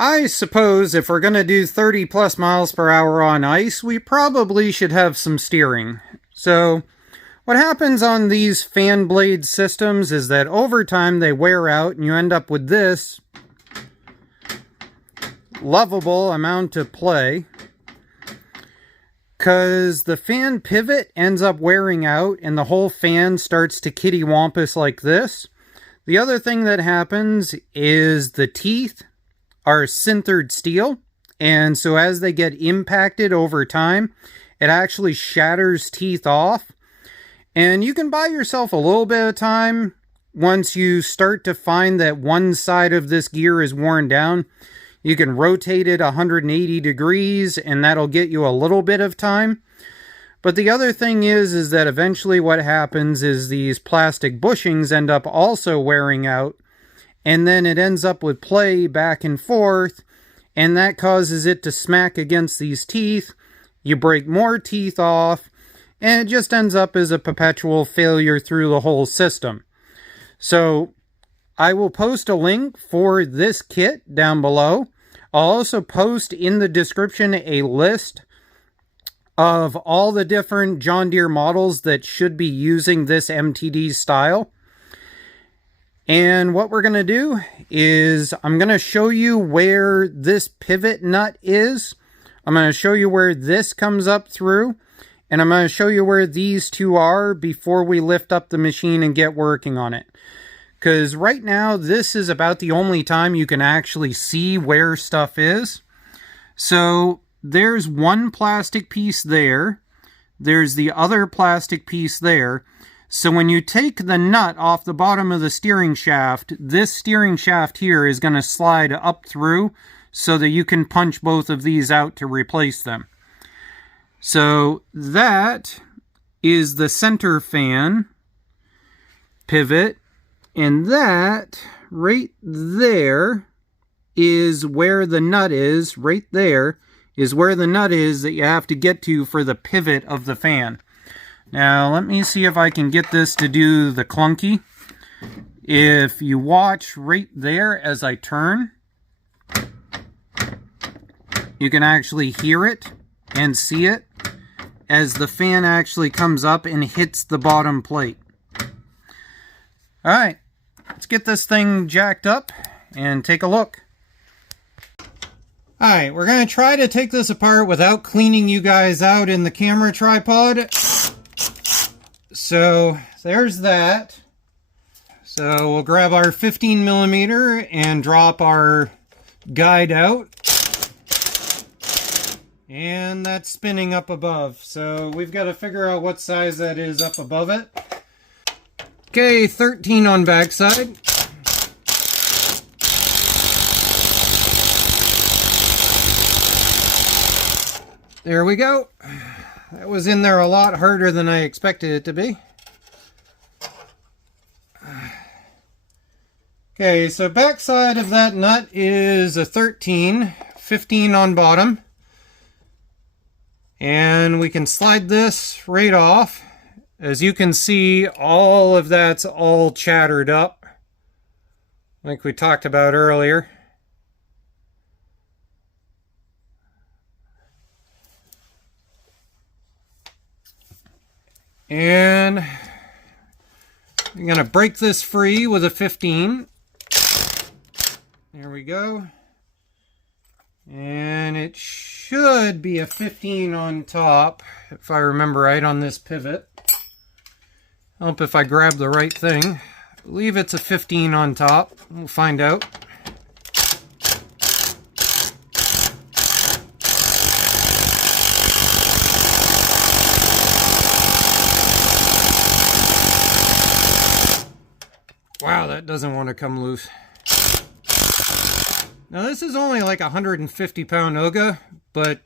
I suppose if we're going to do 30 plus miles per hour on ice, we probably should have some steering. So what happens on these fan blade systems is that over time they wear out and you end up with this lovable amount of play, because the fan pivot ends up wearing out and the whole fan starts to kittywampus like this. The other thing that happens is the teeth are sintered steel, and so as they get impacted over time, it actually shatters teeth off. And you can buy yourself a little bit of time once you start to find that one side of this gear is worn down. You can rotate it 180 degrees and that'll get you a little bit of time. But the other thing is that eventually what happens is these plastic bushings end up also wearing out, and then it ends up with play back and forth, and that causes it to smack against these teeth. You break more teeth off, and it just ends up as a perpetual failure through the whole system. So I will post a link for this kit down below. I'll also post in the description a list of all the different John Deere models that should be using this MTD style. And what we're going to do is I'm going to show you where this pivot nut is. I'm going to show you where this comes up through. And I'm going to show you where these two are before we lift up the machine and get working on it. Because right now, this is about the only time you can actually see where stuff is. So there's one plastic piece there. There's the other plastic piece there. So when you take the nut off the bottom of the steering shaft, this steering shaft here is going to slide up through so that you can punch both of these out to replace them. So that is the center fan pivot. And that right there is where the nut is. Right there is where the nut is that you have to get to for the pivot of the fan. Now, let me see if I can get this to do the clunky. If you watch right there as I turn, you can actually hear it and see it as the fan actually comes up and hits the bottom plate. All right, let's get this thing jacked up and take a look. All right, we're going to try to take this apart without cleaning you guys out in the camera tripod. So there's that. So we'll grab our 15 millimeter and drop our guide out. And that's spinning up above. So we've got to figure out what size that is up above it. Okay, 13 on backside. There we go. That was in there a lot harder than I expected it to be. Okay, so backside of that nut is a 13, 15 on bottom. And we can slide this right off. As you can see, all of that's all chattered up, like we talked about earlier. And I'm going to break this free with a 15. There we go. And it should be a 15 on top, if I remember right, on this pivot. Hope if I grab the right thing. I believe it's a 15 on top. We'll find out. Wow, that doesn't want to come loose. Now this is only like a 150-pound Oga, but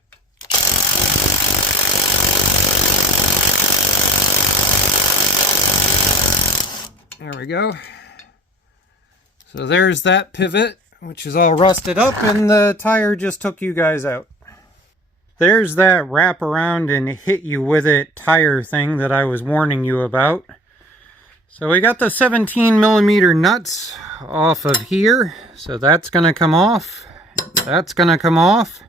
there we go. So there's that pivot, which is all rusted up, and the tire just took you guys out. There's that wrap around and hit you with it tire thing that I was warning you about. So we got the 17 millimeter nuts off of here, so that's going to come off. That's going to come off.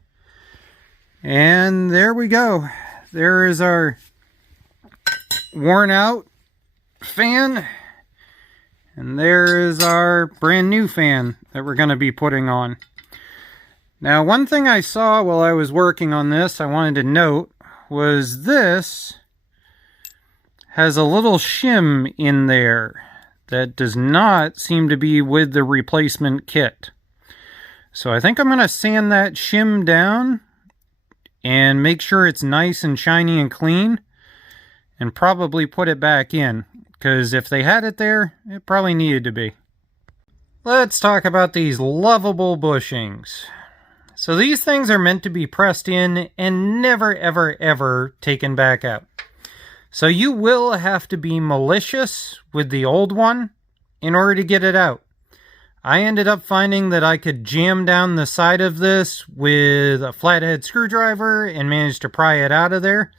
And there we go. There is our worn out fan. And there is our brand new fan that we're going to be putting on. Now, one thing I saw while I was working on this, I wanted to note, was this has a little shim in there that does not seem to be with the replacement kit. So I think I'm going to sand that shim down and make sure it's nice and shiny and clean, and probably put it back in, because if they had it there, it probably needed to be. Let's talk about these lovable bushings. So these things are meant to be pressed in and never, ever, ever taken back out. So you will have to be malicious with the old one in order to get it out. I ended up finding that I could jam down the side of this with a flathead screwdriver and managed to pry it out of there.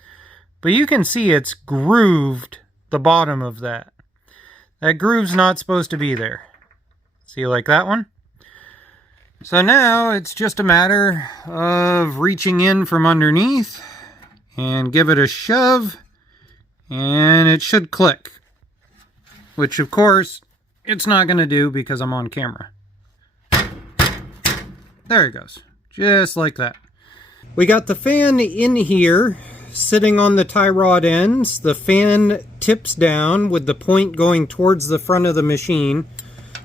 But you can see it's grooved the bottom of that. That groove's not supposed to be there. See, like that one? So now it's just a matter of reaching in from underneath and give it a shove, and it should click. Which, of course, it's not going to do because I'm on camera. There it goes. Just like that. We got the fan in here, sitting on the tie rod ends. The fan tips down with the point going towards the front of the machine.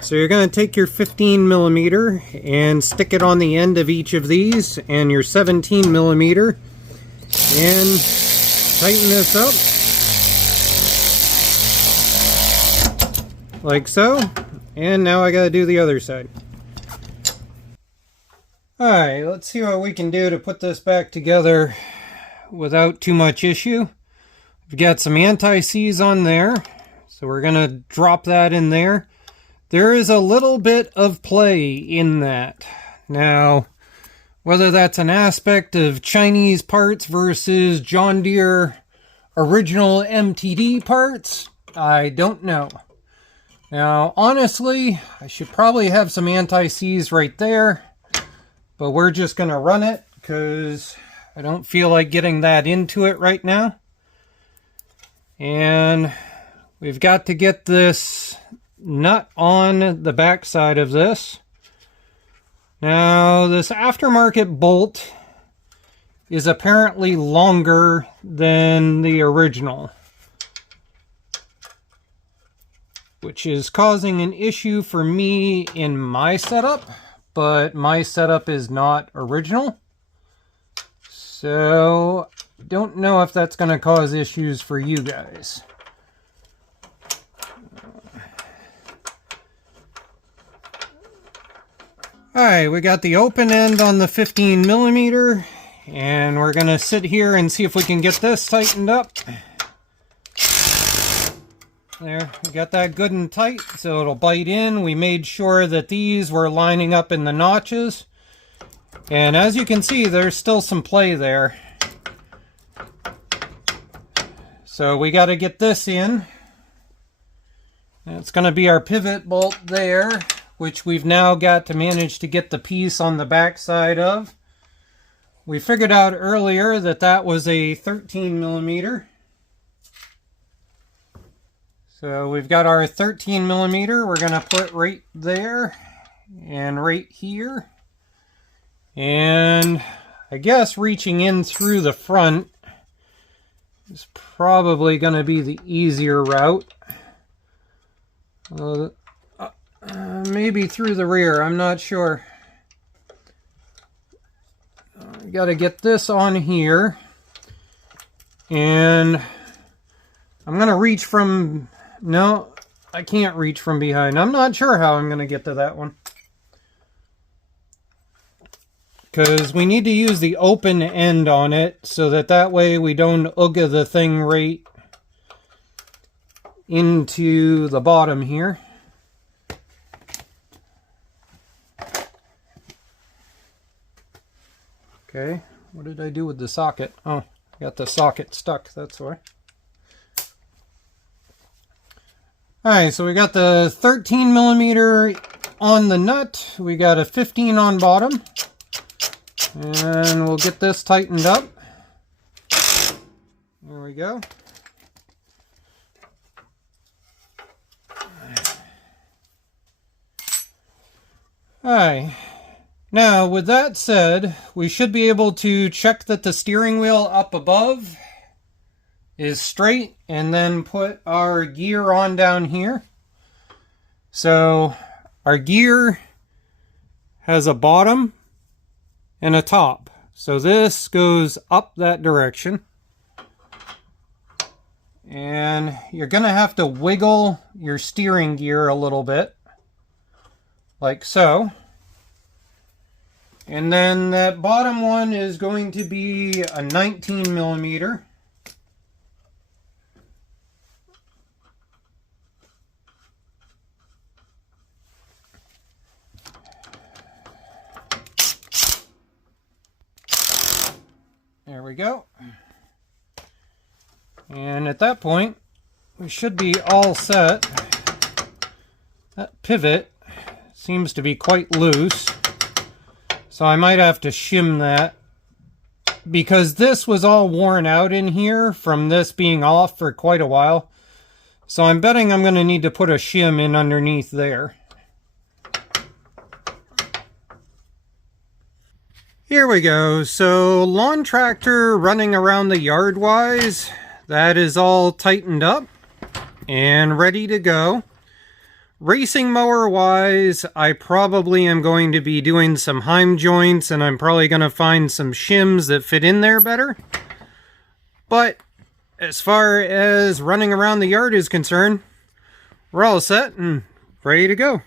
So you're going to take your 15 millimeter and stick it on the end of each of these, and your 17 millimeter, and tighten this up. Like so. And now I got to do the other side. Alright, let's see what we can do to put this back together without too much issue. We've got some anti-seize on there, so we're going to drop that in there. There is a little bit of play in that. Now, whether that's an aspect of Chinese parts versus John Deere original MTD parts, I don't know. Now, honestly, I should probably have some anti-seize right there, but we're just going to run it because I don't feel like getting that into it right now. And we've got to get this nut on the back side of this. Now, this aftermarket bolt is apparently longer than the original, which is causing an issue for me in my setup, but my setup is not original. So, don't know if that's going to cause issues for you guys. Alright, we got the open end on the 15 millimeter, and we're going to sit here and see if we can get this tightened up. There, we got that good and tight, so it'll bite in. We made sure that these were lining up in the notches. And as you can see, there's still some play there. So we got to get this in. It's going to be our pivot bolt there, which we've now got to manage to get the piece on the back side of. We figured out earlier that that was a 13 millimeter. So we've got our 13 millimeter we're going to put right there and right here. And I guess reaching in through the front is probably going to be the easier route. Maybe through the rear, I'm not sure. I got to get this on here. And I'm going to reach from... No, I can't reach from behind. I'm not sure how I'm going to get to that one. Because we need to use the open end on it so that way we don't ooga the thing right into the bottom here. Okay, what did I do with the socket? Oh, I got the socket stuck, that's why. Alright, so we got the 13 millimeter on the nut. We got a 15 on bottom. And we'll get this tightened up. There we go. Alright. Now, with that said, we should be able to check that the steering wheel up above is straight and then put our gear on down here. So, our gear has a bottom and a top. So this goes up that direction. And you're going to have to wiggle your steering gear a little bit, like so. And then that bottom one is going to be a 19 millimeter. There we go. And at that point, we should be all set. That pivot seems to be quite loose, so I might have to shim that, because this was all worn out in here from this being off for quite a while. So I'm betting I'm going to need to put a shim in underneath there. Here we go. So lawn tractor running around the yard wise, that is all tightened up and ready to go. Racing mower wise, I probably am going to be doing some heim joints, and I'm probably going to find some shims that fit in there better. But as far as running around the yard is concerned, we're all set and ready to go.